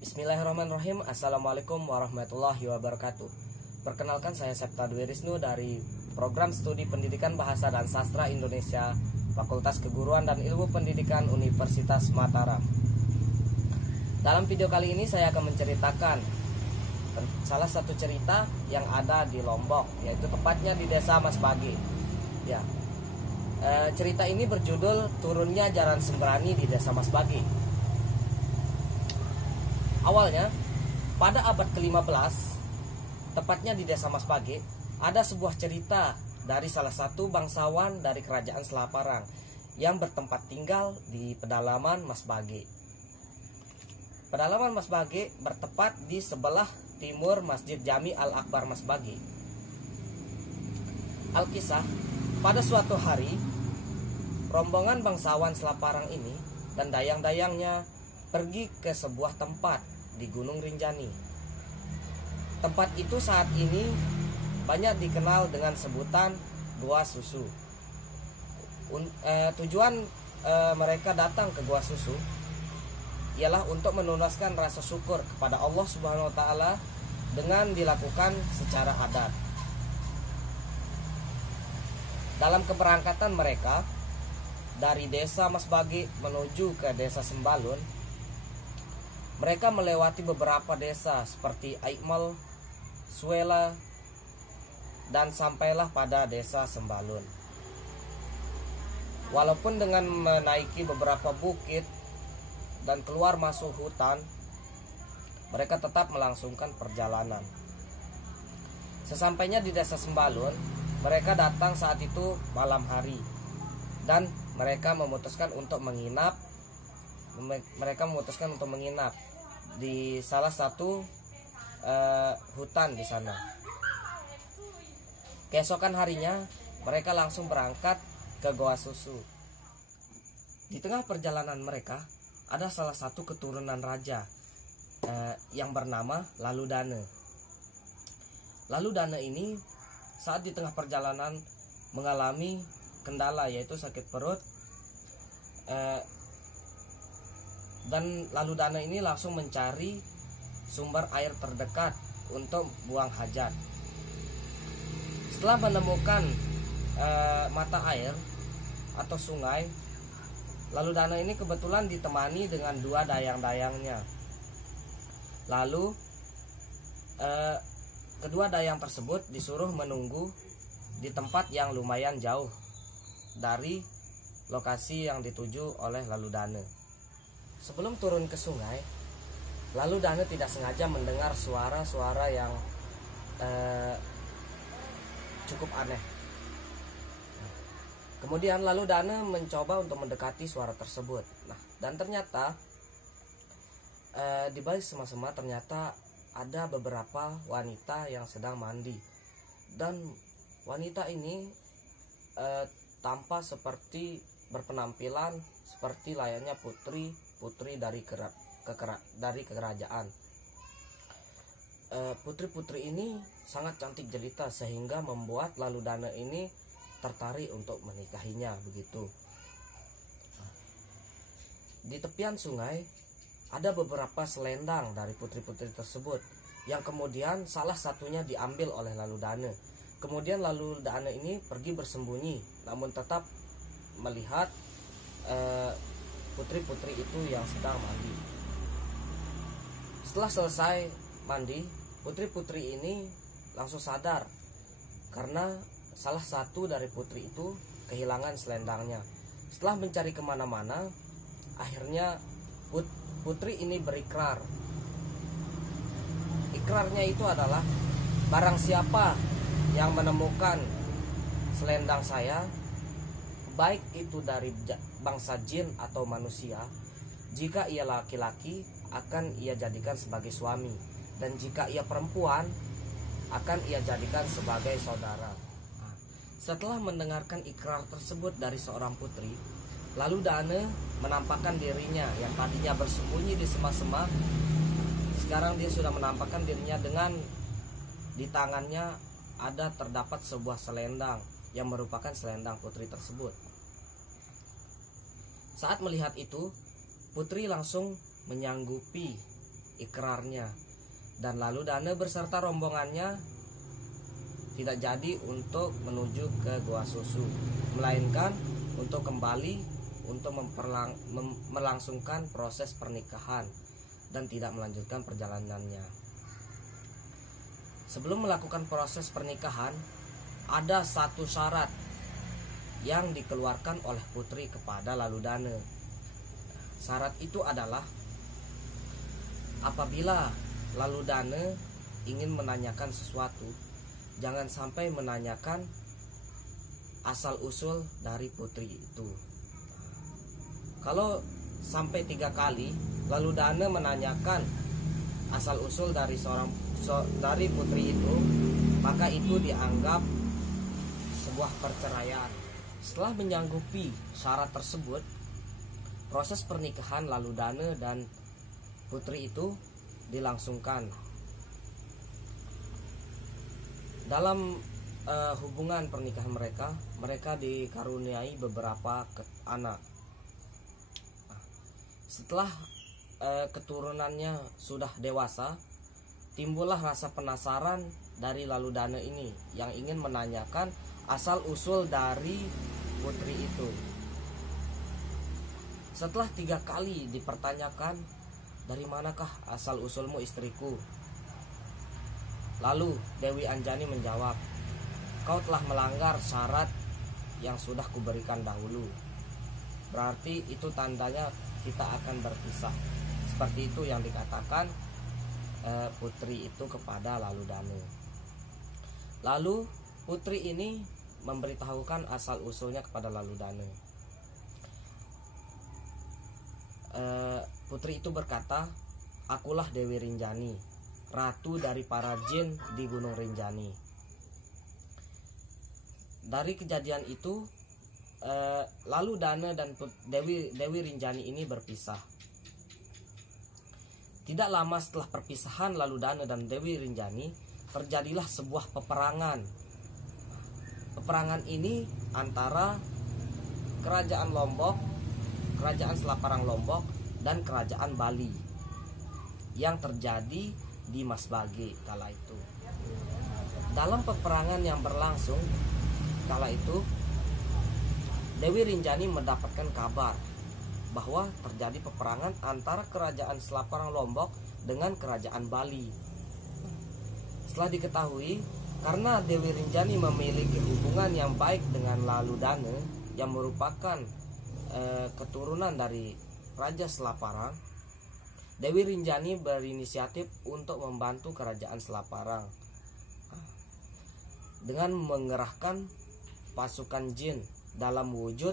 Bismillahirrahmanirrahim. Assalamualaikum warahmatullahi wabarakatuh. Perkenalkan, saya Septa Dwi Wisnu dari Program Studi Pendidikan Bahasa dan Sastra Indonesia, Fakultas Keguruan dan Ilmu Pendidikan Universitas Mataram. Dalam video kali ini saya akan menceritakan salah satu cerita yang ada di Lombok, yaitu tepatnya di Desa Masbagi. Ya, cerita ini berjudul Turunnya Jaran Sembrani di Desa Masbagi. Awalnya, pada abad ke-15, tepatnya di Desa Masbagi, ada sebuah cerita dari salah satu bangsawan dari Kerajaan Selaparang yang bertempat tinggal di pedalaman Masbagi. Pedalaman Masbagi bertepat di sebelah timur Masjid Jami Al-Akbar Masbagi. Alkisah, pada suatu hari, rombongan bangsawan Selaparang ini dan dayang-dayangnya pergi ke sebuah tempat di Gunung Rinjani. Tempat itu saat ini banyak dikenal dengan sebutan Gua Susu. Tujuan mereka datang ke Gua Susu ialah untuk menunaskan rasa syukur kepada Allah Subhanahu wa taala dengan dilakukan secara adat. Dalam keberangkatan mereka dari Desa Masbagi menuju ke Desa Sembalun, mereka melewati beberapa desa seperti Aikmal, Suela, dan sampailah pada Desa Sembalun. Walaupun dengan menaiki beberapa bukit dan keluar masuk hutan, mereka tetap melangsungkan perjalanan. Sesampainya di Desa Sembalun, mereka datang saat itu malam hari dan mereka memutuskan untuk menginap. Di salah satu hutan di sana. Keesokan harinya mereka langsung berangkat ke Goa Susu. Di tengah perjalanan mereka ada salah satu keturunan raja yang bernama Laludane. Laludane ini saat di tengah perjalanan mengalami kendala, yaitu sakit perut, dan Laludane ini langsung mencari sumber air terdekat untuk buang hajat. Setelah menemukan mata air atau sungai, Laludane ini kebetulan ditemani dengan dua dayang-dayangnya. Lalu kedua dayang tersebut disuruh menunggu di tempat yang lumayan jauh dari lokasi yang dituju oleh Laludane. Sebelum turun ke sungai, Laludane tidak sengaja mendengar suara-suara yang cukup aneh. Kemudian Laludane mencoba untuk mendekati suara tersebut. Dan ternyata di balik sema-sema ternyata ada beberapa wanita yang sedang mandi. Dan wanita ini tampak seperti berpenampilan seperti layaknya putri dari kerajaan. Putri-putri ini sangat cantik jelita sehingga membuat Laludane ini tertarik untuk menikahinya begitu. Di tepian sungai ada beberapa selendang dari putri-putri tersebut yang kemudian salah satunya diambil oleh Laludane. Kemudian Laludane ini pergi bersembunyi, namun tetap melihat putri-putri itu yang sedang mandi. Setelah selesai mandi, putri-putri ini langsung sadar karena salah satu dari putri itu kehilangan selendangnya. Setelah mencari kemana-mana, akhirnya putri ini berikrar. Ikrarnya itu adalah, barang siapa yang menemukan selendang saya, baik itu dari bangsa jin atau manusia, jika ia laki-laki akan ia jadikan sebagai suami, dan jika ia perempuan akan ia jadikan sebagai saudara. Setelah mendengarkan ikrar tersebut dari seorang putri, Laludane menampakkan dirinya yang tadinya bersembunyi di sema-sema. Sekarang dia sudah menampakkan dirinya dengan di tangannya ada terdapat sebuah selendang yang merupakan selendang putri tersebut. Saat melihat itu, putri langsung menyanggupi ikrarnya, dan lalu Dana beserta rombongannya tidak jadi untuk menuju ke Goa Susu, melainkan untuk kembali untuk melangsungkan proses pernikahan dan tidak melanjutkan perjalanannya. Sebelum melakukan proses pernikahan, ada satu syarat yang dikeluarkan oleh putri kepada Laludana. Syarat itu adalah apabila Laludana ingin menanyakan sesuatu, jangan sampai menanyakan asal usul dari putri itu. Kalau sampai 3 kali Laludana menanyakan asal usul dari dari putri itu, maka itu dianggap sebuah perceraian. Setelah menyanggupi syarat tersebut, proses pernikahan Laludana dan putri itu dilangsungkan. Dalam hubungan pernikahan mereka dikaruniai beberapa anak. Setelah keturunannya sudah dewasa, timbullah rasa penasaran dari Laludana ini yang ingin menanyakan asal usul dari putri itu. Setelah 3 kali dipertanyakan, dari manakah asal usulmu istriku? Lalu Dewi Anjani menjawab, kau telah melanggar syarat yang sudah kuberikan dahulu. Berarti itu tandanya kita akan berpisah. Seperti itu yang dikatakan putri itu kepada Laludana. Lalu putri ini memberitahukan asal usulnya kepada Laludana. Putri itu berkata, akulah Dewi Rinjani, ratu dari para jin di Gunung Rinjani. Dari kejadian itu Laludana dan Dewi Rinjani ini berpisah. Tidak lama setelah perpisahan Laludana dan Dewi Rinjani, terjadilah sebuah peperangan. Peperangan ini antara kerajaan Lombok, kerajaan Selaparang Lombok, dan kerajaan Bali yang terjadi di Masbage kala itu. Dalam peperangan yang berlangsung kala itu, Dewi Rinjani mendapatkan kabar bahwa terjadi peperangan antara kerajaan Selaparang Lombok dengan kerajaan Bali. Setelah diketahui, karena Dewi Rinjani memiliki hubungan yang baik dengan Laludana yang merupakan keturunan dari Raja Selaparang, Dewi Rinjani berinisiatif untuk membantu kerajaan Selaparang dengan mengerahkan pasukan jin dalam wujud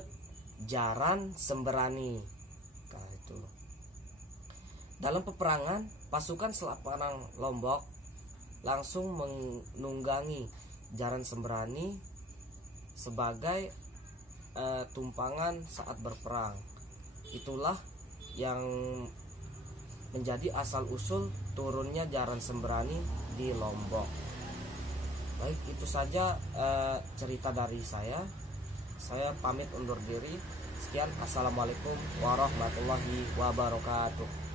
jaran semberani. Dalam peperangan, pasukan Selaparang Lombok langsung menunggangi jaran semberani sebagai tumpangan saat berperang. Itulah yang menjadi asal usul turunnya jaran semberani di Lombok. Baik, itu saja cerita dari saya. Saya pamit undur diri. Sekian, assalamualaikum warahmatullahi wabarakatuh.